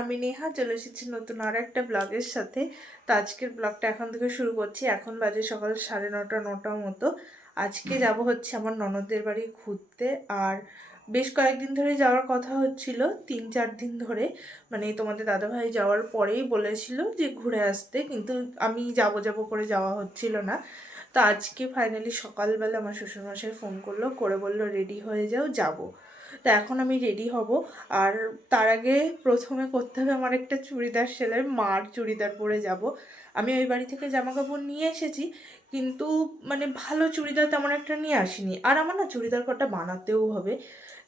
আমি নেহা চলে এসেছি নতুন আর একটা ব্লগের সাথে। তো আজকের ব্লগটা এখন থেকে শুরু করছি। এখন বাজে সকাল সাড়ে নটা, নটার মতো। আজকে যাব হচ্ছে আমার ননদদের বাড়ি ঘুরতে। আর বেশ কয়েকদিন ধরে যাওয়ার কথা হচ্ছিল, তিন চার দিন ধরে। মানে তোমাদের দাদাভাই যাওয়ার পরেই বলেছিল যে ঘুরে আসতে, কিন্তু আমি যাব যাব করে যাওয়া হচ্ছিল না। তো আজকে ফাইনালি সকালবেলা আমার শ্বশুরমশাই ফোন করল, করে বলল রেডি হয়ে যাও, যাব। তো এখন আমি রেডি হব। আর তার আগে প্রথমে করতে হবে আমার একটা চুড়িদার সেলাই মার চুড়িদার পরে যাব। আমি ওই বাড়ি থেকে জামা কাপড় নিয়ে এসেছি, কিন্তু মানে ভালো চুড়িদার তেমন একটা নিয়ে আসিনি। আর আমার না চুড়িদার কটা বানাতেও হবে।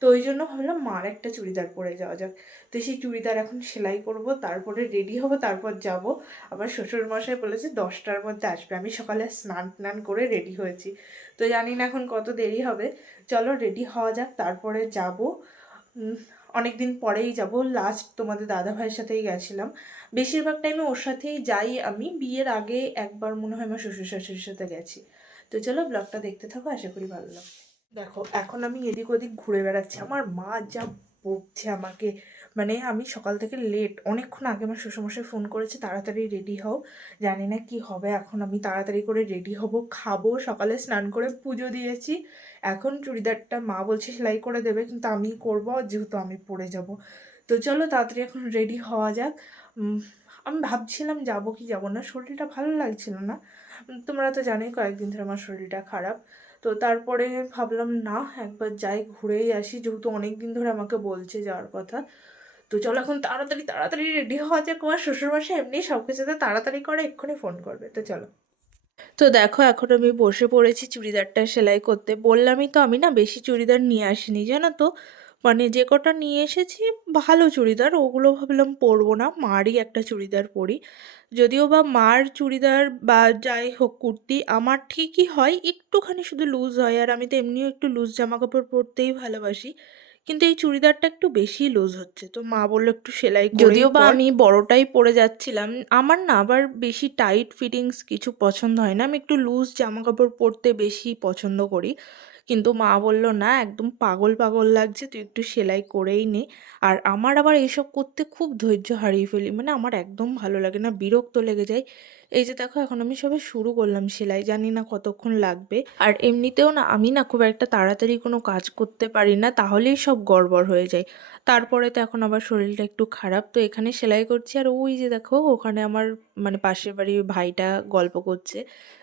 তো ওই জন্য ভাবলাম, মার একটা চুড়িদার পরে যাওয়া যাক। তো সেই চুড়িদার এখন সেলাই করব, তারপরে রেডি হব, তারপর যাব। আবার শ্বশুরমশাই বলেছে, দশটার মধ্যে আসবে। আমি সকালে স্নান টান করে রেডি হয়েছি। তো জানি না এখন কত দেরি হবে। চলো, রেডি হওয়া যাক, তারপরে যাব। অনেক দিন পরেই যাব। লাস্ট তোমাদের দাদা ভাইয়ের সাথেই গেছিলাম। বেশিরভাগ টাইমে ওর সাথেই যাই আমি। বিয়ের আগে একবার মনে হয় আমার শ্বশুর শাশুড়ির সাথে গেছি। তো চলো ব্লগটা দেখতে থাকো, আশা করি ভালো লাগবে। দেখো, এখন আমি এদিক ওদিক ঘুরে বেড়াচ্ছি। আমার মা যা বকছে আমাকে। মানে আমি সকাল থেকে লেট অনেকক্ষণ আগে আমার শ্বশুরমশাই ফোন করেছে, তাড়াতাড়ি রেডি হও। জানি না কি হবে, এখন আমি তাড়াতাড়ি করে রেডি হব, খাব, সকালে স্নান করে পুজো দিয়েছি। এখন চুড়িদারটা মা বলছে সেলাই করে দেবে, কিন্তু আমি করব, যেহেতু আমি পরে যাব। তো চলো তাড়াতাড়ি এখন রেডি হওয়া যাক। আমি ভাবছিলাম যাব কি যাব না, শরীরটা ভালো লাগছিল না। তোমরা তো জানোই কয়েকদিন ধরে আমার শরীরটা খারাপ। তো তারপরে ভাবলাম, না, একবার যাই, ঘুরেই আসি। যেহেতু অনেক দিন ধরে আমাকে বলছে যাওয়ার কথা। তো চলো এখন তাড়াতাড়ি তাড়াতাড়ি রেডি হওয়া যাক। আমার শ্বশুরমশাই এমনি সব কিছুতে তাড়াতাড়ি করে, এক্ষুনি ফোন করবে। তো চলো। তো দেখো, এখন আমি বসে পড়েছি চুড়িদারটা সেলাই করতে। বললামই তো আমি না, বেশি চুড়িদার নিয়ে আসিনি, জানো তো? মানে যে কটা নিয়ে এসেছি ভালো চুড়িদার ওগুলো ভাবলাম পরবো না মারই একটা চুড়িদার পরি। যদিও বা মার চুড়িদার বা যাই হোক কুর্তি আমার ঠিকই হয় একটুখানি শুধু লুজ হয় আর আমি তো এমনিও একটু লুজ জামা কাপড় পরতেই ভালোবাসি। কিন্তু এই চুড়িদারটা একটু বেশি লুজ হচ্ছে তো মা বলল একটু সেলাই যদিও বা আমি বড়টাই পরে যাচ্ছিলাম আমার না আবার বেশি টাইট ফিটিংস কিছু পছন্দ হয় না আমি একটু লুজ জামা কাপড় পরতে বেশি পছন্দ করি। কিন্তু মা বলল, না, একদম পাগল পাগল লাগছে, তুই একটু সেলাই করেই নে। আর আমার আবার এইসব করতে খুব ধৈর্য হারিয়ে ফেলি মানে আমার একদম ভালো লাগে না, বিরক্ত লেগে যায়। এই যে দেখো, এখন আমি সবে শুরু করলাম সেলাই, জানি না কতক্ষণ লাগবে। আর এমনিতেও না, আমি না খুব একটা তাড়াতাড়ি কোনো কাজ করতে পারি না, তাহলেই সব গড়বড় হয়ে যায়। তারপরে তো এখন আবার শরীরটা একটু খারাপ, তো এখানে সেলাই করছি। আর ওই যে দেখো, ওখানে আমার মানে পাশের বাড়ির ভাইটা গল্প করছে।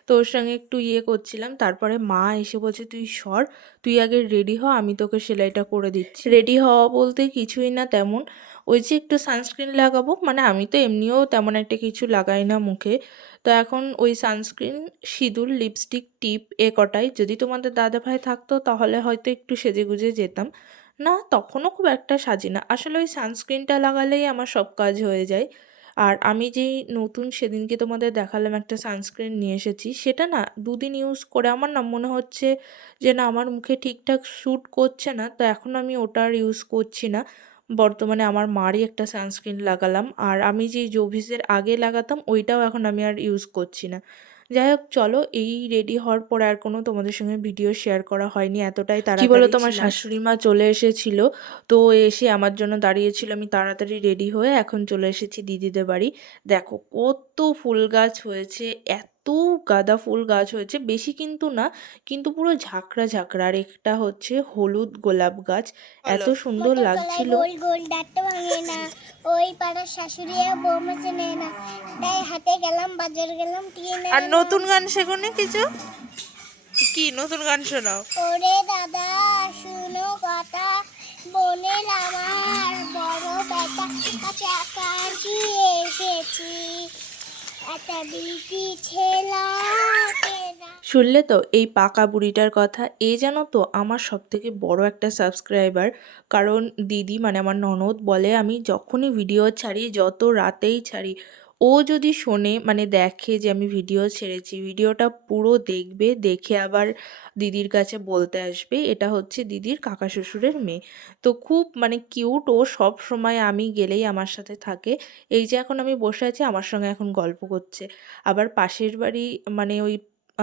তো ওর সঙ্গে একটু ইয়ে করছিলাম, তারপরে মা এসে বলছে, তুই সর, তুই আগে রেডি হ, আমি তোকে সেলাইটা করে দিচ্ছি। রেডি হওয়া বলতে কিছুই না তেমন। ওই যে একটু সানস্ক্রিন লাগাবো মানে আমি তো এমনিও তেমন একটা কিছু লাগাই না মুখে। তো এখন ওই সানস্ক্রিন সিঁদুর লিপস্টিক টিপ এ কটাই। যদি তোমাদের দাদা ভাই থাকতো তাহলে হয়তো একটু সেজে গুজে যেতাম। না, তখনও খুব একটা সাজি না। আসলে ওই সানস্ক্রিনটা লাগালেই আমার সব কাজ হয়ে যায়। আর আমি যেই নতুন সেদিনকে তোমাদের দেখালাম একটা সানস্ক্রিন নিয়ে এসেছি, সেটা না দুদিন ইউজ করে আমার না মনে হচ্ছে যে না আমার মুখে ঠিকঠাক শ্যুট করছে না। তো এখন আমি ওটার ইউজ করছি না। বর্তমানে আমার মারই একটা সানস্ক্রিন লাগালাম। আর আমি যেই জোভিসের আগে লাগাতাম ওইটাও এখন আমি আর ইউজ করছি না। যাই হোক চলো এই রেডি হওয়ার পরে আর কোনো তোমাদের সঙ্গে ভিডিও শেয়ার করা হয়নি। এতটাই তারা কি বলো তোমার শাশুড়ি মা চলে এসেছিল তো এসে আমার জন্য দাঁড়িয়েছিল আমি তাড়াতাড়ি রেডি হয়ে এখন চলে এসেছি দিদিদের বাড়ি। দেখো কত ফুল গাছ হয়েছে এত গাঁদা ফুল গাছ হয়েছে বেশি কিন্তু না কিন্তু পুরো ঝাঁকড়া ঝাঁকড়া। আর একটা হচ্ছে হলুদ গোলাপ গাছ এত সুন্দর লাগছিল। ওই পাড়ার শাশুড়ি আর বৌমা না। তাই হাতে গেলাম বাজার গেলাম আর নতুন গান শেখোনি কিছু? কি নতুন গান শোনাও? ওরে দাদা শুনো কথা বোনের আমার বড় বেটা কাছে কাছে এসেছি। শুনলে তো এই পাকা বুড়িটার কথা, এ যেন তো আমার সব থেকে বড় একটা সাবস্ক্রাইবার কারণ দিদি মানে আমার ননদ বলে আমি যখনই ভিডিও ছাড়ি, যত রাতেই ছাড়ি ও যদি শোনে মানে দেখে যে আমি ভিডিও ছেড়েছি ভিডিওটা পুরো দেখবে, দেখে আবার দিদির কাছে বলতে আসবে, এটা হচ্ছে দিদির কাকা শ্বশুরের মেয়ে। তো খুব মানে কিউট ও সব সময় আমি গেলেই আমার সাথে থাকে। এই যে এখন আমি বসে আছি, আমার সঙ্গে এখন গল্প করছে। আবার পাশের বাড়ি মানে ওই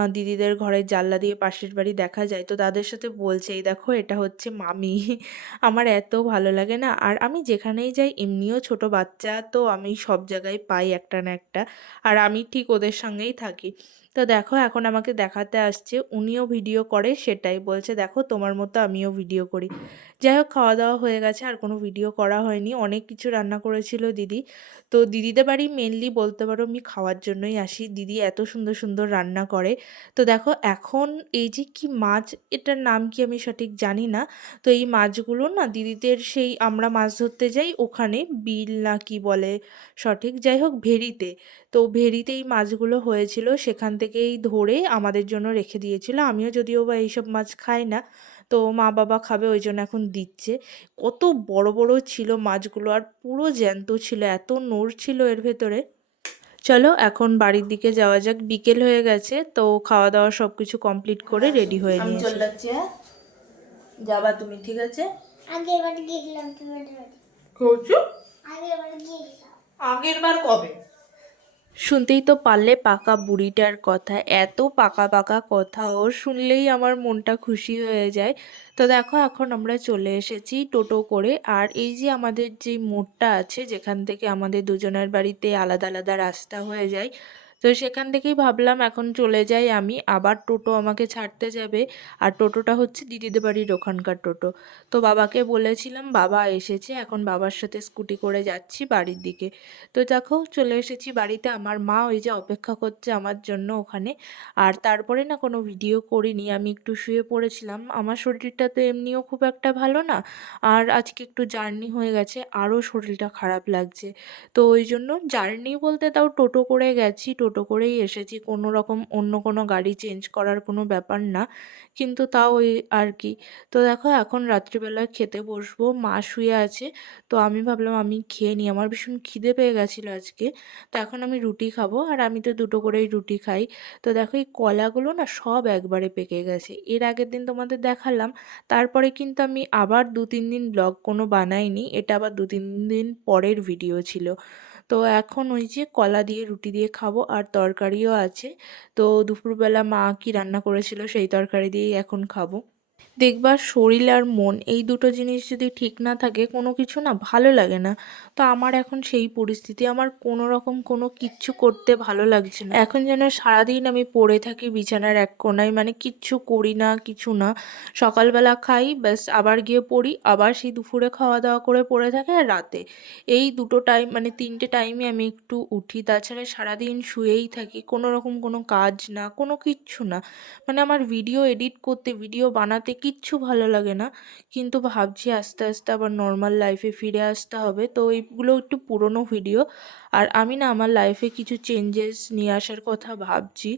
দিদিদের ঘরের জানলা দিয়ে পাশের বাড়ি দেখা যায়, তো তাদের সাথে বলছে, এই দেখো, এটা হচ্ছে মামি। আমার এত ভালো লাগে না। আর আমি যেখানেই যাই, এমনিও ছোট বাচ্চা, তো আমি সব জায়গায় পাই একটা না একটা। আর আমি ঠিক ওদের সঙ্গেই থাকি। তো দেখো এখন আমাকে দেখাতে আসছে, উনিও ভিডিও করে সেটাই। বলছে, দেখো, তোমার মতো আমিও ভিডিও করি। যাই হোক খাওয়া দাওয়া হয়ে গেছে, আর কোনো ভিডিও করা হয়নি। অনেক কিছু রান্না করেছিল দিদি। তো দিদিদের বাড়ি মেনলি বলতে পারো আমি খাওয়ার জন্যই আসি। দিদি এত সুন্দর সুন্দর রান্না করে। তো দেখো, এখন এই যে কি মাছ, এটার নাম কি আমি সঠিক জানি না। তো এই মাছগুলো না দিদিদের সেই আমরা মাছ ধরতে যাই ওখানে, বিল না কি বলে সঠিক। যাই হোক ভেরিতে তো ভেরিতে এই মাছগুলো হয়েছিল সেখান থেকেই ধরে আমাদের জন্য রেখে দিয়েছিল। আমিও যদিও বা এইসব মাছ খাই না তো মা বাবা খাবে ওই জন্য এখন দিচ্ছে। কত বড় বড় ছিল মাছগুলো আর পুরো জ্যান্ত ছিল এত নোর ছিল এর ভেতরে। চলো এখন বাড়ির দিকে যাওয়া যাক বিকেল হয়ে গেছে তো খাওয়া দাওয়া সব কিছু কমপ্লিট করে রেডি হয়ে নিয়েছি। চলে যাচ্ছি হ্যাঁ? যাবা তুমি ঠিক আছে? আগে এবার গিয়েছিলাম গিয়েছিলাম। আগের বার কবে? শুনতেই তো পারলে পাকা বুড়িটার কথা, এত পাকা পাকা কথা, ও শুনলেই আমার মনটা খুশি হয়ে যায়। তো দেখো, এখন আমরা চলে এসেছি টোটো করে, আর এই যে আমাদের যে মোড়টা আছে, যেখান থেকে আমাদের দুজনের বাড়িতে আলাদা আলাদা রাস্তা হয়ে যায় তো সেখান থেকেই ভাবলাম এখন চলে যাই আমি। আবার টোটো আমাকে ছাড়তে যাবে। আর টোটোটা হচ্ছে দিদিদের বাড়ির ওখানকার টোটো। তো বাবাকে বলেছিলাম, বাবা এসেছে, এখন বাবার সাথে স্কুটি করে যাচ্ছি বাড়ির দিকে। তো দেখো চলে এসেছি বাড়িতে। আমার মা ওই যে অপেক্ষা করছে আমার জন্য ওখানে। আর তারপরে না কোনো ভিডিও করিনি। আমি একটু শুয়ে পড়েছিলাম। আমার শরীরটা তো এমনিও খুব একটা ভালো না। আর আজকে একটু জার্নি হয়ে গেছে। আরও শরীরটা খারাপ লাগছে। তো ওই জন্য জার্নি বলতে তাও টোটো করে গেছি। টোটো করেই এসেছি, কোনো রকম অন্য কোনো গাড়ি চেঞ্জ করার কোনো ব্যাপার না। কিন্তু তাও ওই আর কি। তো দেখো এখন রাত্রিবেলায় খেতে বসবো, মা শুয়ে আছে, তো আমি ভাবলাম আমি খেয়ে নিই। আমার ভীষণ খিদে পেয়ে গেছিল আজকে। তো এখন আমি রুটি খাব আর আমি তো দুটো করেই রুটি খাই। তো দেখো এই কলাগুলো না সব একবারে পেকে গেছে। এর আগের দিন তোমাদের দেখালাম, তারপরে কিন্তু আমি আবার দু তিন দিন ব্লগ কোনো বানাইনি। এটা আবার দু তিন দিন পরের ভিডিও ছিল। তো এখন ওই যে কলা দিয়ে, রুটি দিয়ে খাব আর তরকারিও আছে। তো দুপুরবেলা মা কি রান্না করেছিল সেই তরকারি দিয়েই এখন খাব। দেখবার শরীর আর মন, এই দুটো জিনিস যদি ঠিক না থাকে, কোনো কিছু না ভালো লাগে না। তো আমার এখন সেই পরিস্থিতি। আমার কোনো রকম কোনো কিচ্ছু করতে ভালো লাগছে না। এখন যেন সারাদিন আমি পড়ে থাকি বিছানার এক কোনায় মানে কিচ্ছু করি না, কিছু না। সকালবেলা খাই, ব্যাস, আবার গিয়ে পড়ি, আবার সেই দুপুরে খাওয়া দাওয়া করে পড়ে থাকে আর রাতে। এই দুটো টাইম মানে তিনটে টাইমে আমি একটু উঠি। তাছাড়া সারাদিন শুয়েই থাকি, কোনো রকম কোনো কাজ না, কোনো কিচ্ছু না। মানে আমার ভিডিও এডিট করতে, ভিডিও বানাতে কিচ্ছু ভালো লাগে না। কিন্তু ভাবছি আস্তে আস্তে আবার নর্মাল লাইফে ফিরে আসতে হবে। তো এইগুলো একটু পুরনো ভিডিও আর আমি না আমার লাইফে কিছু চেঞ্জেস নিয়ে আসার কথা ভাবছি।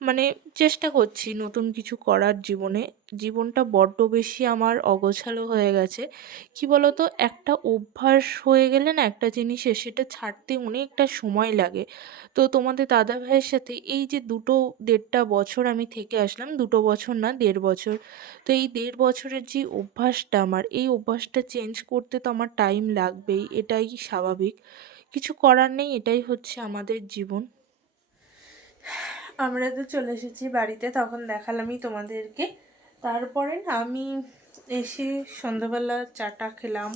মানে চেষ্টা করছি নতুন কিছু করার জীবনে। জীবনটা বড্ড বেশি আমার অগোছালো হয়ে গেছে। কি বলতো? একটা অভ্যাস হয়ে গেলে না একটা জিনিসে সেটা ছাড়তে অনেকটা সময় লাগে। তো তোমাদের দাদা ভাইয়ের সাথে এই যে দুটো দেড়টা বছর আমি থেকে আসলাম, দুটো বছর না, দেড় বছর। তো এই দেড় বছরের যে অভ্যাসটা আমার, এই অভ্যাসটা চেঞ্জ করতে তো আমার টাইম লাগবেই, এটাই স্বাভাবিক। কিছু করার নেই, এটাই হচ্ছে আমাদের জীবন। আমরা তো চলে এসেছি বাড়িতে, তখন দেখালামই তোমাদেরকে। তারপরে না, আমি এসে সন্ধ্যাবেলা চাটা খেলাম,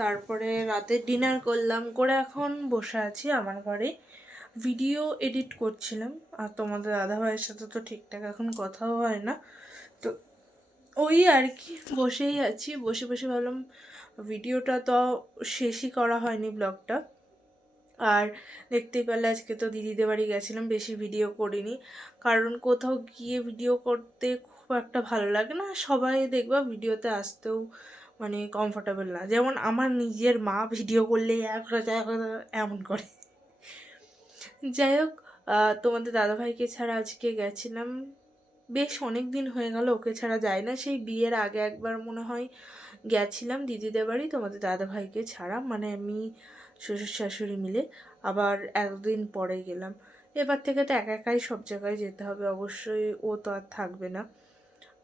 তারপরে রাতে ডিনার করলাম, করে এখন বসে আছি আমার ঘরে। ভিডিও এডিট করছিলাম, আর তোমাদের দাদা ভাইয়ের সাথে তো ঠিকঠাক এখন কথাও হয় না। তো ওই আর কি, বসেই আছি। বসে বসে ভাবলাম, ভিডিওটা তো শেষই করা হয়নি ব্লগটা। আর দেখতেই পেলে আজকে তো দিদিদের বাড়ি গেছিলাম, বেশি ভিডিও করিনি। কারণ কোথাও গিয়ে ভিডিও করতে খুব একটা ভালো লাগে না। সবাই দেখবা ভিডিওতে আসতেও মানে কমফোর্টেবল না। যেমন আমার নিজের মা ভিডিও করলে এমন করে। যাই হোক তোমাদের দাদাভাইকে ছাড়া আজকে গেছিলাম। বেশ অনেক দিন হয়ে গেল, ওকে ছাড়া যায় না। সেই বিয়ের আগে একবার মনে হয় গেছিলাম দিদিদের বাড়ি। তোমাদের দাদাভাইকে ছাড়া। মানে আমি শ্বশুর শাশুড়ি মিলে আবার একদিন পরে গেলাম। এবার থেকে তো একা একাই সব জায়গায় যেতে হবে, অবশ্যই ও তো আর থাকবে না।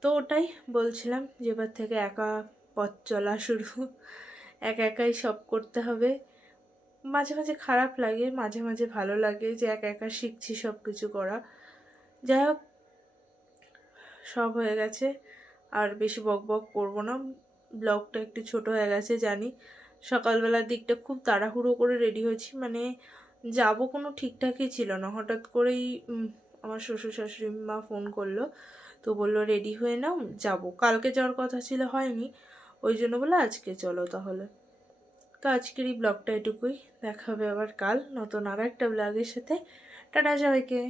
তো ওটাই বলছিলাম যে এবার থেকে একা পথ চলা শুরু, একা একাই সব করতে হবে। মাঝে মাঝে খারাপ লাগে, মাঝে মাঝে ভালো লাগে যে একা একা শিখছি সব কিছু করা। যাই হোক, সব হয়ে গেছে, আর বেশি বক বক করব না। ব্লগটা একটু ছোট হয়ে গেছে, জানি। সকালবেলার দিকটা খুব তাড়াহুড়ো করে রেডি হয়েছি মানে যাব কোনো ঠিকঠাকই ছিল না। হঠাৎ করেই আমার শ্বশুর শাশুড়ি মা ফোন করল, তো বলল রেডি হয়ে নাও, যাব। কালকে যাওয়ার কথা ছিল, হয়নি। ওই জন্য বলে আজকে চলো তাহলে। তো আজকের এই ব্লগটা এটুকুই। দেখা হবে আবার কাল নতুন আর একটা ব্লগের সাথে। টাটা সবাইকে।